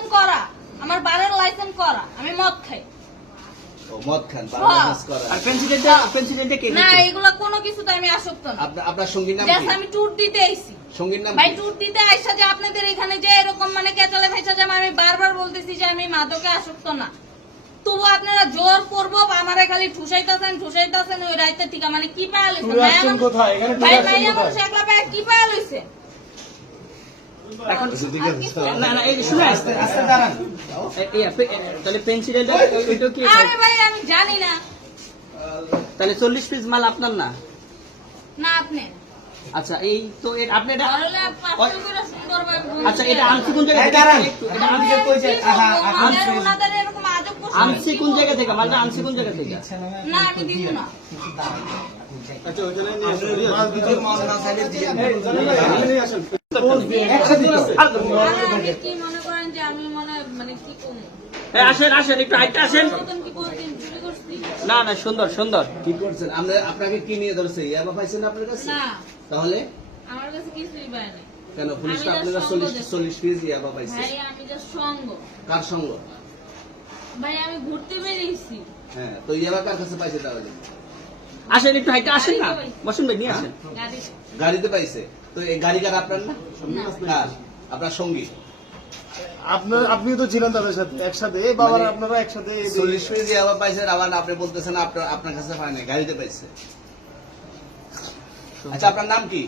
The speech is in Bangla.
লাইসেন্স করা, আমার বারের লাইসেন্স করা, আমি মদ খাই। ও মদ খান, বারবাস করা। আর পেন্সিডেন্টে কে না, দিত? এগুলা কোনো কিছুতে আমি আসক্ত না। আপনার সঙ্গীর নাম জাস্ট কি? আমি ট্যুর দিতে আইছি। সঙ্গীর নাম ভাই কি? ট্যুর দিতে আইসা যে আপনাদের এখানে যে এরকম মানে কেচালে ভাইসা যে আমি বারবার বলতেছি যে আমি মাদকে আসক্ত না, তবু আপনারা জোর করবো আমারে খালি ঠুসাইতাছেন ওই রাইতে ঠিক মানে কি পায়া লইছেন ভাই? ভাই মাইয়া মানুষ একলা পায়া কি পায়া লইছে? এখন ঠিক আছে। না না এই যে শুনে আস্তে আস্তে দাঁড়ান। তাহলে পেন্সিডেন্টে ওইটা কি? আরে ভাই আমি জানি না। তাহলে 40 পিস মাল আপনার না? না আপনি আচ্ছা এই তো আপনি এটা তাহলে 500 করে সুন্দরভাবে বলছেন। আচ্ছা এটা আনছি কোন জায়গা থেকে? এটা আনছি কই জায়গা? ওনাদের এরকম আজব প্রশ্ন আনছি কোন জায়গা থেকে? মালটা আনছি কোন জায়গা থেকে? না আমি দিব না। আচ্ছা ওখানে নিয়ে আসুন। মাল দিতে মাল না চাইলে দিয়ে আপনি কি মনে করেন যে আমি মানে কি করব? এই আসেন আসেন একটু আইতে আসেন। নতুন কি বলতেন চুরি করছি? না না সুন্দর সুন্দর। কি করছেন? আপনাকে কি নিয়ে ধরছে? ইয়াবা পাইছেন আপনার কাছে? না তাহলে আমার কাছে কিছুই পায় নাই। কেন পুলিশ আমি আপনারা just সঙ্গ 40 পিস ইয়াবা পাইছে? ভাই আমি জাস্ট সঙ্গ। কার সঙ্গ? ভাই আমি ঘুরতে বেরিয়েছি। হ্যাঁ, তো ইয়াবা কার কাছে পাইছে তাহলে? আসেন একটু হাইতে আসেন না। বসুন ভাই নিয়ে আসেন। গাড়িতে। গাড়িতে পাইছে। তো এই গাড়ি কার আপনার না? না। কার? আপনার সঙ্গী। আপনি তো ছিলেন তাদের সাথে একসাথে, এই বাবারা আপনারা একসাথে 40 পিস ইয়াবা পাইছেন, আবার আপনি বলতেছেন আপনার কাছে পায় নাই, গাড়িতে পাইছে। আচ্ছা আপনার নাম কি?